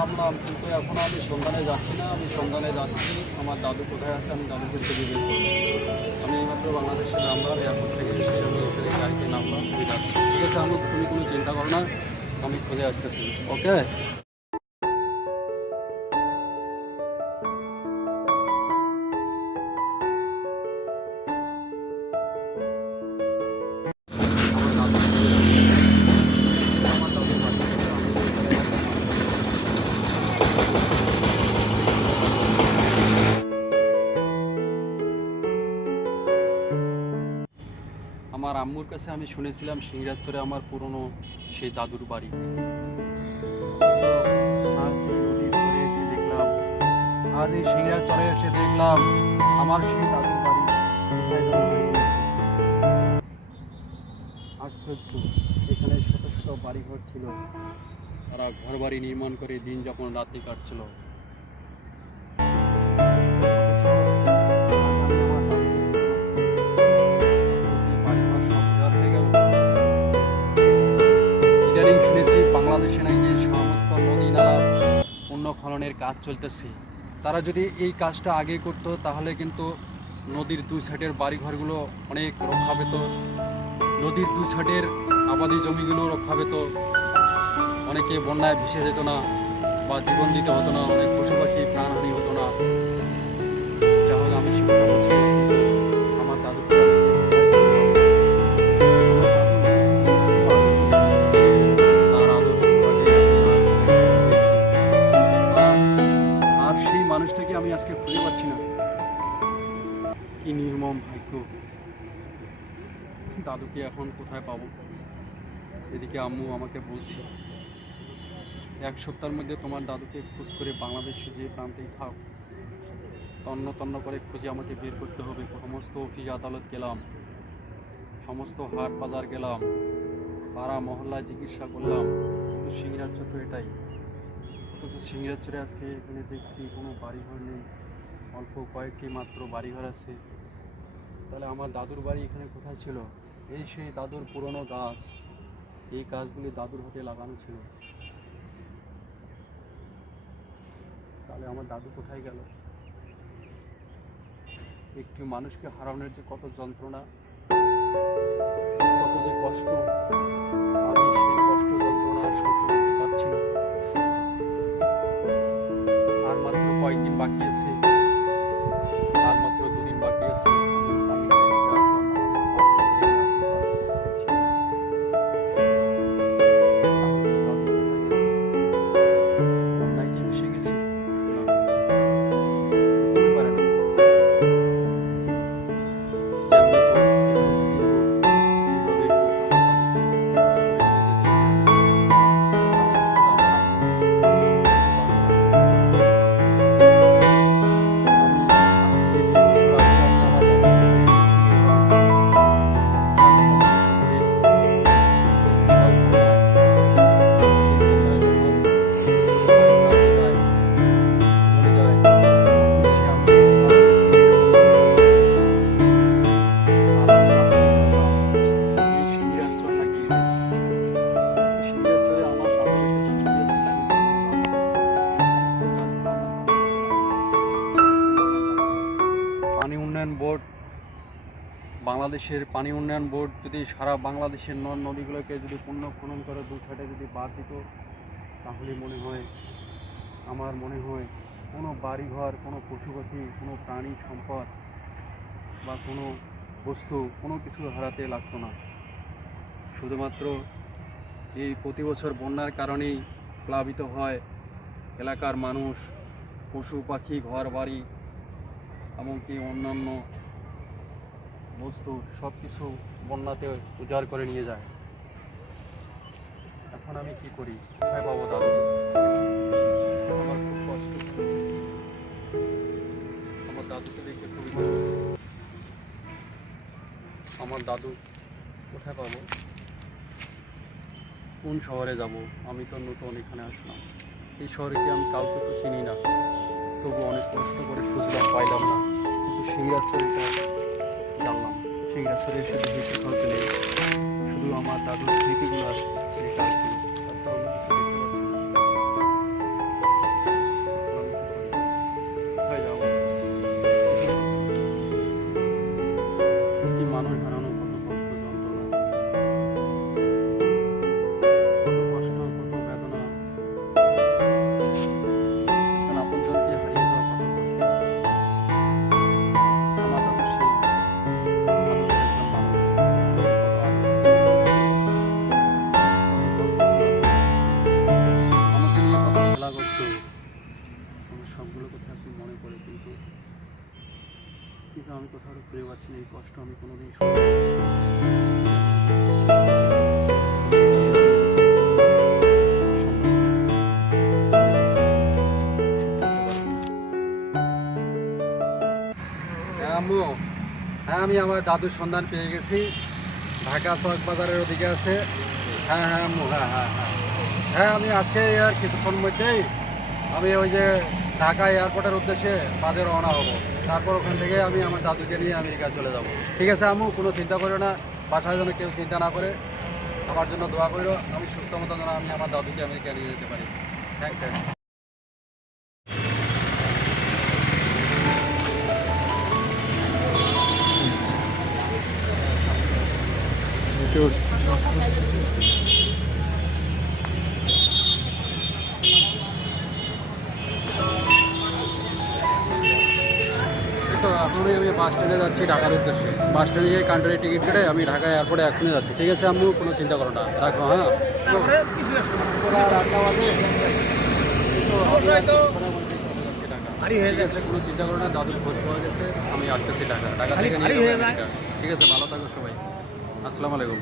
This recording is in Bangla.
নামলাম কিন্তু এখন আমি সন্ধানে যাচ্ছি না, আমি সন্ধানে যাচ্ছি। আমার দাদু কোথায় আছে? আমি দাদুকে খুঁজে বের করব আমি এইমাত্র বাংলাদেশে নামলাম এয়ারপোর্ট থেকে এসে আমি এখানে গাড়িতে নামলাম ঠিক আছে আমি তুমি কোনো চিন্তা করো না, আমি খুঁজে আসতেছি। ওকে আম্মুর কাছে আমি শুনেছিলাম সিংরাজচরে আমার পুরনো সেই দাদুর বাড়ি। দেখলাম, আজ এই সিংরাজচরে এসে দেখলাম আমার সেই দাদুর বাড়ি। আশ্চর্য এখানে ছোট ছোট বাড়িঘর ছিল। তারা ঘর বাড়ি নির্মাণ করে দিন যখন রাত্রি কাটছিল। পুণ্যখননের কাজ চলতেছে। তারা যদি এই কাজটা আগে করত, তাহলে কিন্তু নদীর দুই সাইডের বাড়িঘরগুলো অনেক রক্ষা পেত নদীর দুই সাইডের আবাদি জমিগুলো রক্ষা পেত অনেকে বন্যায় ভেসে যেত না বা জীবন দিতে হতো না, অনেক পশু পাখি প্রাণহানি হতো না। যা হোক আমি সেটা বলছি দাদুকে এখন কোথায় পাবো? এদিকে আম্মু আমাকে বলছে, এক সপ্তাহের মধ্যে তোমার দাদুকে খোঁজ করে বাংলাদেশে যে প্রান্তেই থাক, তন্ন তন্ন করে খুঁজে আমাকে বের করতে হবে। সমস্ত অফিস, আদালত গেলাম, সমস্ত হাট বাজার গেলাম, পাড়া মহল্লায় চিকিৎসা করলাম। কিন্তু সিংরাজচর তো এটাই। অথচ সিংরাজচরে আজকে এখানে দেখছি কোনো বাড়িঘর নেই। অল্প কয়েকটি মাত্র বাড়িঘর আছে। তাহলে আমার দাদুর বাড়ি এখানে কোথায় ছিল? এই সেই দাদুর পুরনো গাছ। এই গাছগুলি দাদুর হাতে লাগানো ছিল। তাহলে আমার দাদু কোথায় গেল? একটি মানুষকে হারানোর যে কত যন্ত্রণা, কত যে কষ্ট বাংলাদেশের পানি উন্নয়ন বোর্ড যদি সারা বাংলাদেশের নদ নদীগুলোকে যদি পূর্ণ খনন করে দু সাইডে যদি বাদ দিত, তাহলে মনে হয়, আমার মনে হয় কোনো বাড়িঘর, কোনো পশু পাখি কোনো প্রাণী সম্পদ বা কোনো বস্তু কোনো কিছু হারাতে লাগতো না। শুধুমাত্র এই প্রতি বছর বন্যার কারণেই প্লাবিত হয় এলাকার মানুষ, পশু পাখি ঘর বাড়ি এমনকি অন্যান্য বস্তু সব কিছু বন্যাতে উজাড় করে নিয়ে যায়। এখন আমি কি করি? কোথায় পাবো দাদু? আমার দাদুকে দেখে খুবই আমার দাদু কোথায় পাবো? কোন শহরে যাব? আমি তো নতুন এখানে আসলাম। এই শহরে কি আমি কাউকে তো চিনি না? তবু অনেক কষ্ট করে খুঁজলাম, পাইলাম না। কিন্তু সিংরাজচরিটা জানলাম সিংরাজচরে গাছের সাথে শুধু আমার দাদুর স্মৃতিগুলো আছে সেই কাজগুলো। আমি কোথাও খুঁজে পাচ্ছি না, এই কষ্ট আমি কোনোদিন হ্যাঁ, হ্যাঁ আমি আমার দাদুর সন্ধান পেয়ে গেছি। ঢাকা চক বাজারের ওদিকে আছে। হ্যাঁ হ্যাঁ হ্যাঁ হ্যাঁ হ্যাঁ। হ্যাঁ আমি আজকে আর কিছুক্ষণ মধ্যেই আমি ওই যে ঢাকা এয়ারপোর্টের উদ্দেশ্যে বাজে রওনা হব। তারপর ওখান থেকে আমি আমার দাদুকে নিয়ে আমেরিকা চলে যাব। ঠিক আছে আমু কোনো চিন্তা করি না। বাসায় যেন কেউ চিন্তা না করে, আমার জন্য দোয়া করো। আমি সুস্থ মতো যেন আমি আমার দাদুকে আমেরিকা নিয়ে যেতে পারি। থ্যাংক ইউ বাস স্ট্যান্ডে যাচ্ছি ঢাকার উদ্দেশ্যে। বাস স্ট্যান্ডে গিয়ে কান্ট্রি টিকিট কেটে আমি ঢাকা এয়ারপোর্টে এখনই যাচ্ছি। ঠিক আছে আম্মু? কোনো চিন্তা করো না। রাখো হ্যাঁ? ঠিক আছে কোনো চিন্তা করো না। দাদুর খোঁজ পাওয়া গেছে। আমি আসতেছি ঢাকা। ঢাকা থেকে নিয়ে ঠিক আছে ভালো থাকো সবাই। আসসালামু আলাইকুম।